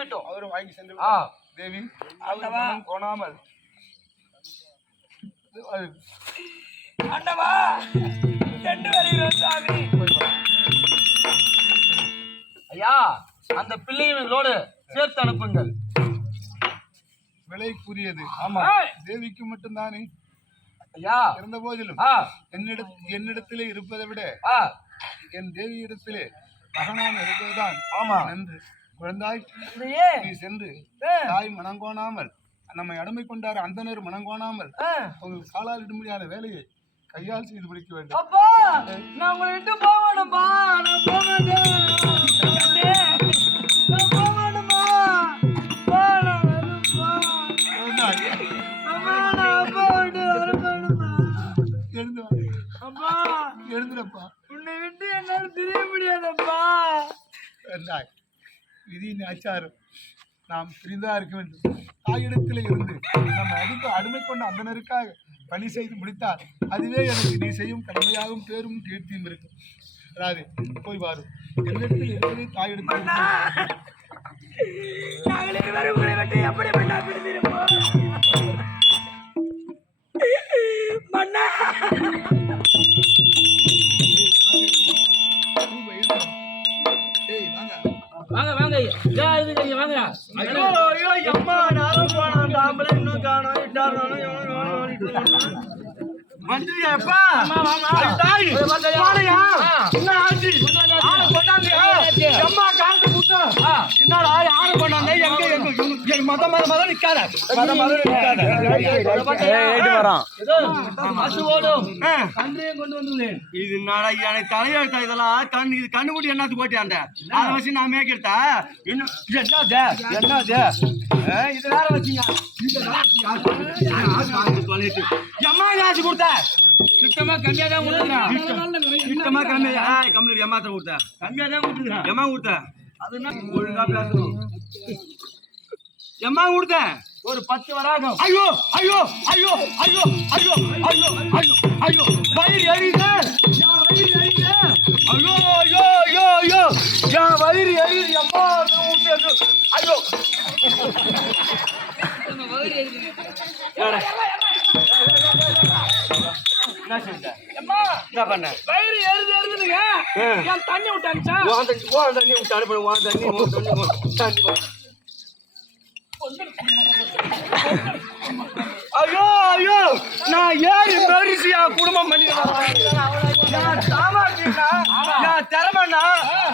விட்டோம் அவரும் வாங்கி சென்று ஆ. தேவி மனம் கோணாமல் அது ஆண்டவா சென்று வருகிறோம் சாமி ஐயா அந்த பிள்ளைகளோடு சேர்த்து அனுப்புங்கள் விலைக்குரியது ஆமா தேவிக்கு மட்டும்தானே ஐயா இருந்த போதிலும் என்னிடத்திலே இருப்பதை விட என் தேவியிடத்திலே மகனான இருப்பதுதான் ஆமா நன்று குழந்தாய் நீ சென்று தாய் மனங்கோணாமல் நம்மை அடமை கொண்டார் அந்தனர் மனங்கோணாமல் உங்களுக்கு காலால் இட முடியாத வேலையை கையால் செய்து முடிக்க வேண்டும். அப்பா நான் உங்களை விட்டு போகணும்பா நான் போக வேண்டும் போகணுமா போகணும் எழுந்துடப்பா. உன்னை விட்டு என்னால் பிரிய முடியாதப்பா. விதியின் ஆச்சாரம் நாம் பிரிந்தா இருக்க வேண்டும். தாயிடத்தில் இருந்து நம்ம அடிப்பு அடிமை கொண்ட அந்தனருக்காக பணி செய்து முடித்தால் அதுவே எனக்கு நீ செய்யும் கடமையாகவும் பேரும் கீர்த்தியும் இருக்கும். அதாவது போய் வாரும் என்னிடத்தில் இருக்கிறது தாயிடத்தில் இருக்கிறது. வாங்க வாங்க. ஐயா இது நீங்க வாங்க. ஐயோ ஐயோ அம்மா நேரம் போனா தாம்பளை இன்னும் காணோம். இட்டாரும் வந்துருக்கப்பா தாய். போனையா என்ன ஆச்சு? ஆளை அம்மா காலத்து புட்டு என்னடா யாரை கொண்டாந்து எங்க எங்க மத மத மத நிக்காத. மத மத நிக்காத. பசுவோடும் ஆ. கன்றையும் கொண்டு வந்துள்ளேன். இது என்னடா எனக்கு தலையெழுத்தா இதெல்லாம். கண்ணு இது கண்ணுக்குட்டி என்னத்துக்கு போட்டியாண்ட அதை வச்சு நான் மேய்க்கிறதா இன்னும் என்னது? என்னது? இது வேற வச்சீங்க. இது வேற வச்சீங்க. ஆசை வாங்கி தொலைட்டு. எம்மா காசு கொடுத்த? சுத்தமா கம்மியா தான் கொடுக்குறான். சுத்தமா கம்மி ஆ, கம்மியா எம்மாத்திரம் கொடுத்த. கம்மியா தான் கொடுக்குறான். எம்மா கொடுத்த? ஒழுங்கா பேசணும். எம்மா கொடுத்த ஒரு பத்து வராகம். ஐயோ ஐயோ ஐயோ ஐயோ ஐயோ ஐயோ ஐயோ ஐயோ. வயிறு எரியுது. என் வயிறு எரியுது. ஐயோ ஐயோ ஐயோ ஐயோ. என் வயிறு எரியுது. அம்மா ஐயோ. என்ன செஞ்ச என்ன பண்ண? வயிறு எருது தண்ணி விட்டானுச்சா உன் தண்ணி உன் தண்ணி விட்டு அனுப்பணும் உன் தண்ணி உன் தண்ணி உன் தண்ணி. உன். ஐயோ ஐயோ நான் ஏறி மெரிசியா குடும்பம் பண்ணி நான் திறமண்ணா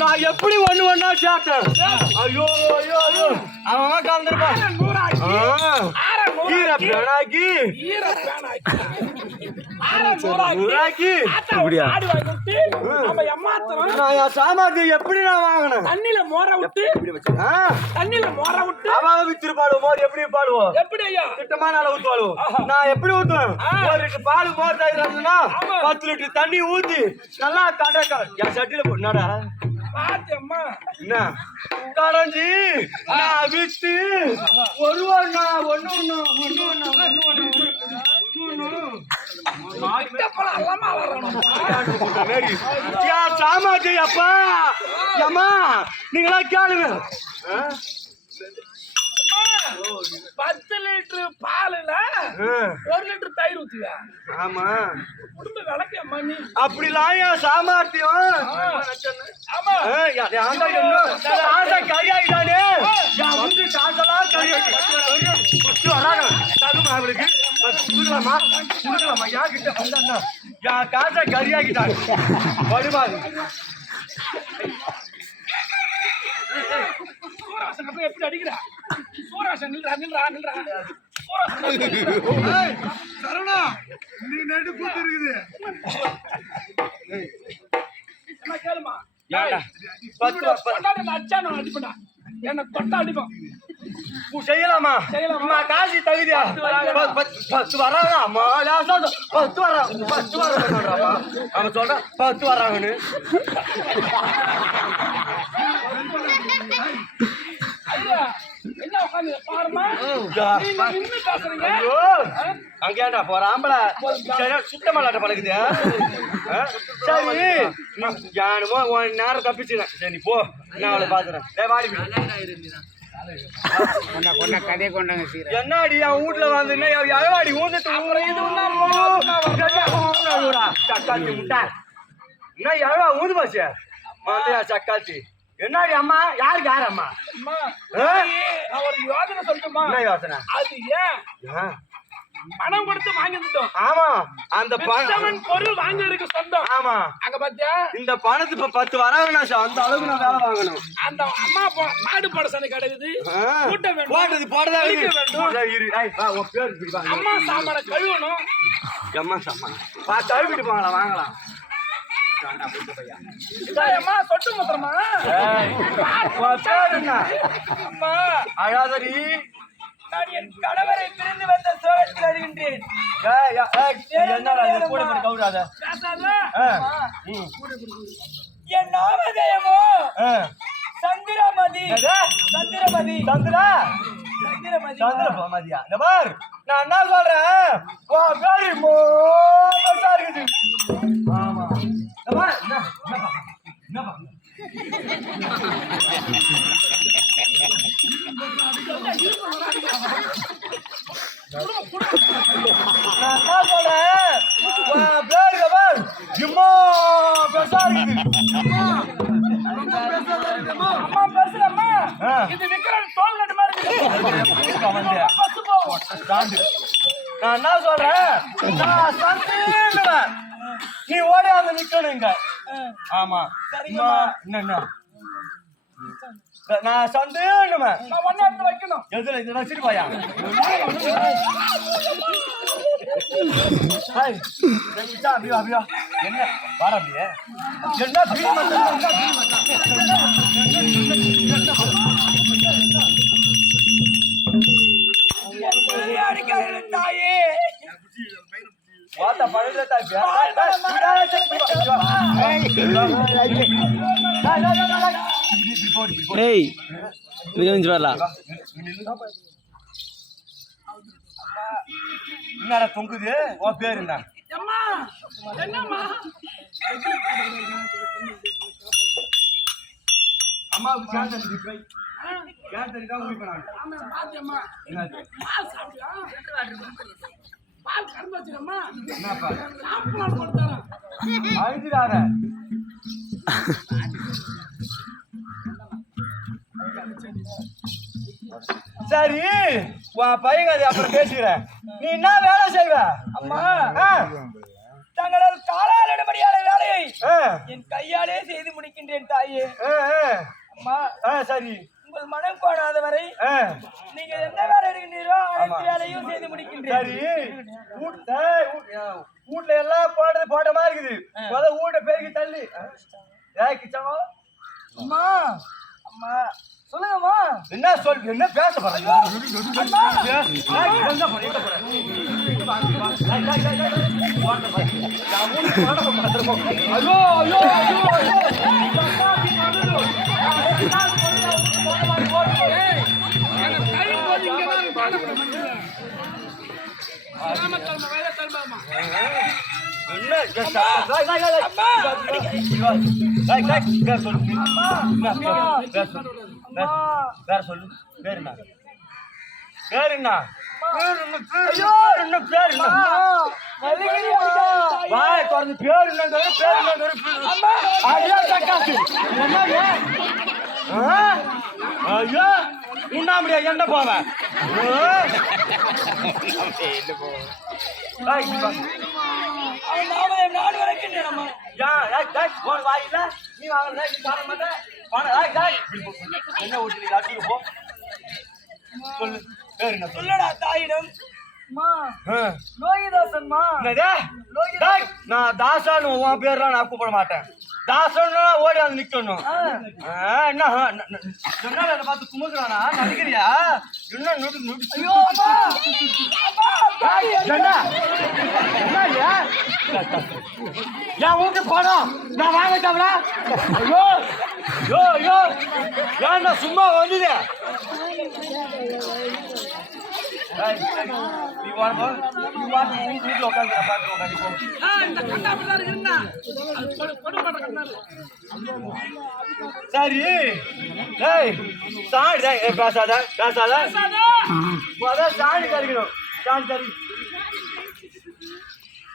நான் எப்படி ஒண்ணு ஒண்ணா சேர்த்தேன்? ஐயோ ஐயோ ஐயோ. அவன் கலந்துருப்பான் ஈர பேனாக்கி. சாமானியம் எப்படி நான் வாங்கினேன்? தண்ணியில மோர விட்டு ஆ. தண்ணியில மோர விட்டு அவன் வித்திரு பாடுவோம் மோர் எப்படி பாடுவோம்? எப்படி ஐயா? திட்டமான அளவு ஊத்துவாளுவோம் நான் எப்படி ஊத்துவேன்? ஒரு லிட்டர் பால் மோர் தயிர் பத்து லிட்டர் தண்ணி ஊத்தி நல்லா கடை என் பாத்து அம்மா என்ன? கடைஞ்சி நான் வித்து ஒரு ஒண்ணா ஒண்ணு ஒண்ணு ஒண்ணு ஒண்ணு ஒண்ணு. சாமாஜி அப்பா அம்மா நீங்களா கேளுங்க? பத்து லிட்டர் பாலுல ஒரு லிட்டர் தயிர் ஊத்துவா ஆமா குடும்ப விளக்கு அம்மா நீ அப்படிலாம் சாமர்த்தியம் ஆமா ஆ, குடுக்கலாமா? குடுக்கலாமா? யார்கிட்ட வந்தான்னா? யா காசை கரியாக்கிட்டாங்க. படுபாவி. சூராசன் எப்படி அடிக்கிறா சூராசன் நில்றா நில்றா நில்றா சூராசன் சரவணா நீ நடு கூத்து இருக்குது என்ன கேளுமா? பத்து அடிப்படா என்ன தொட்டா அடிப்பான் செய்யலாமா செய்யலாமா காசி தகுதியா பத்து வராங்க அம்மா லாஸ்டா பத்து வராங்க பத்து வராங்கன்றாமா அவன் சொல்றான் பத்து வராங்கன்னு அங்கேடா போற ஆம்பளை சுத்தமாட்ட பழகுது சரி ஞானமோ நேரம் தப்பிச்சுனேன் சரி போ நான் அவளை பாத்துறேன் வாடி டேய் வாடி போய். என்னடி என் வீட்டுல வந்து என்ன எவ்வளோடி ஊங்குற இது சக்காத்தி முட்டை. என்ன எவ்வளோ ஊந்து பாச்சு வந்து சக்காத்தி? என்னடி அம்மா? யாருக்கு யார் அம்மா? அம்மா, ஆ? நான் ஒரு யோசனை சொல்லட்டுமா? என்ன யோசனை? அது ஏன்? பணம் கொடுத்து வாங்கிட்டோம் ஆமா அந்த பணம் பொருள் வாங்குறதுக்கு சொந்தம். ஆமா. அங்க பாத்தியா? இந்த பணத்து இப்ப பத்து வராங்க அந்த அளவுக்கு நான் வேலை வாங்கணும். அந்த அம்மா போ- மாடு படசனை கிடக்குது கூட்ட வேண்டும். போட்டதா அழிக்க வேண்டும். பேர். அம்மா சாமான கழுவணும். அம்மா சாமா வா தழுவிட்டு போங்களாம் வாங்கலாம் சொட்டு முத்திரமா? அழாதடி. நான் என் கணவரை பிரிந்து என் நாமதேயமோ சந்திரமதி சந்திரமதி சந்திரா சந்திரமதி இந்த பார் நான் என்ன சொல்றேன் உன் மோசா இருக்குது ஆமா என்னப்பா என்னப்பா விக்ரம் தோல் நட்டு மாதிரி. நான் என்ன சொல்றேன்? நான் சந்தேகப்படுவேன். நீ ஓடி வந்து நிக்கணும் இங்க. ஆமா. என்ன நான் சந்தேகப்படுவேன். நான் எடுத்து வைக்கணும். எதுல இது வச்சுட்டு போயா? என்ன? வாடா அப்படியே. என்ன? வாடா பழைய தாப்பியா ஏய் இது கொஞ்சம் வரலாம். என்னடா தொங்குது? உன் பேர் என்ன? அம்மா என்னம்மா? அம்மாவுக்கு தான் ஆமா பாத்தியம்மா. சாப்பிட்டியா வச்சுக்கம்மா என்னப்பா? சாப்பிடலாம் கொடுத்தாரன் அழுதுடாத சரி உன் பையன் அது அப்புறம் பேசுகிறேன் நீ என்ன வேலை செய்வ? அம்மா ஆ, தங்களது காலால் எடுபடியான வேலையை ஆ, என் கையாலே செய்து முடிக்கின்றேன் தாயே. அம்மா. ஆ, சரி. உங்கள் மனம் கோணாத வரை ஆ, நீங்க என்ன வேலை எடுக்கின்றீரோ ஆமா. அனைத்து வேலையும் செய்து முடிக்கின்றேன் சரி வீட்- ஏய், வீட்- ஆ, வீட்ல எல்லாம் போட்டது போட்ட மாதிரி இருக்குது முத வீட்டை பெருக்கி தள்ளி ஏய் கிச்சவா அம்மா அம்மா சொல்லுங்கம்மா என்ன சொல் என்ன பேச போறீங்க ஐயோ ஐயோ ஐயோ வேற சொல்லு பேர் என்ன பேர் என்ன ஐயோ! என்ன பேர்? வாய் திறந்து பேர் என்ன பேர்? என்ன ஐயோ சக்காசு! என்னது ஆ? ஐயோ! உண்ணாமடியா என்ன போவேன் நாடு வரைக்கும் வாயில. நீ வாங்கல மாட்டேன் போ. சொல்லு. பேர் சொல்லடா தாயிடம். நான் தாசான்னு உன் பேர்லாம் நான் கூப்பிட மாட்டேன். தாசன்னா ஓடி வந்து நிக்கணும். என்ன என்னை பார்த்து குமுக்குறானா நடிக்கிறியா? என்ன நொடி நொடி ஐயோ? என் வீட்டு பணம் நான் வாங்க தேவல ஐயோ ஐயோ ஐயோ ஏன்டா சும்மா வந்தது ஏய், நீ வாங்க நீ வாங்க வீட்டுல உட்காந்து பார்த்து உட்காந்து போ ஆ, இந்த கண்ணா அப்படிதான் இருக்குன்னா அது கொடு கொடு மாட்ட கண்ணாரு சரி. ஏய் சாணி டேய், ஏய், பேசாத பேசாத பேசாத. முத சாணி கறிக்கணும். சாணி சரி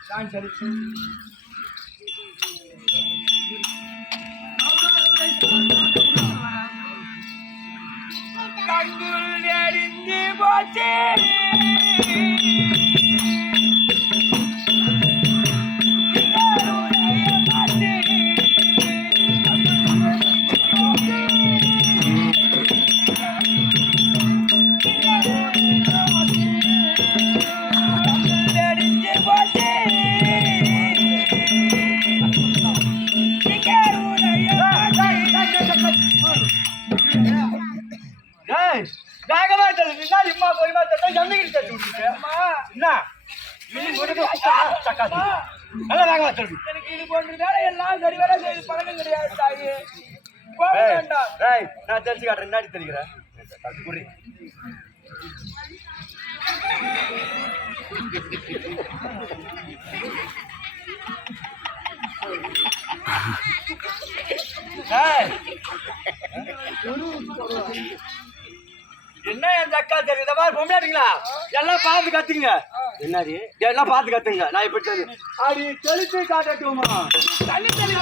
சாணி சரி கண்ணுள் நெடுங்கி போச்சு. சக்காத்து நல்லா வேகமா தள்ளு எனக்கு இது போன்ற வேலை எல்லாம் சரிவர செய்து பழக்கம் கிடையாது தாயி. போக ஏய், வேண்டாம். ஏய் நான் தெரிஞ்சு காட்டுறேன். தெரிகிறேன் புரி ஏய். என்ன என் அக்கா தெரியும் இந்த மாதிரி பொம்மையாட்டிங்களா எல்லாம் பார்த்து கத்துங்க. என்னடி? எல்லாம் பார்த்து கத்துங்க. நான் இப்படி சொல்லி. அது தெளிச்சு காட்டட்டுமா? தண்ணி தண்ணி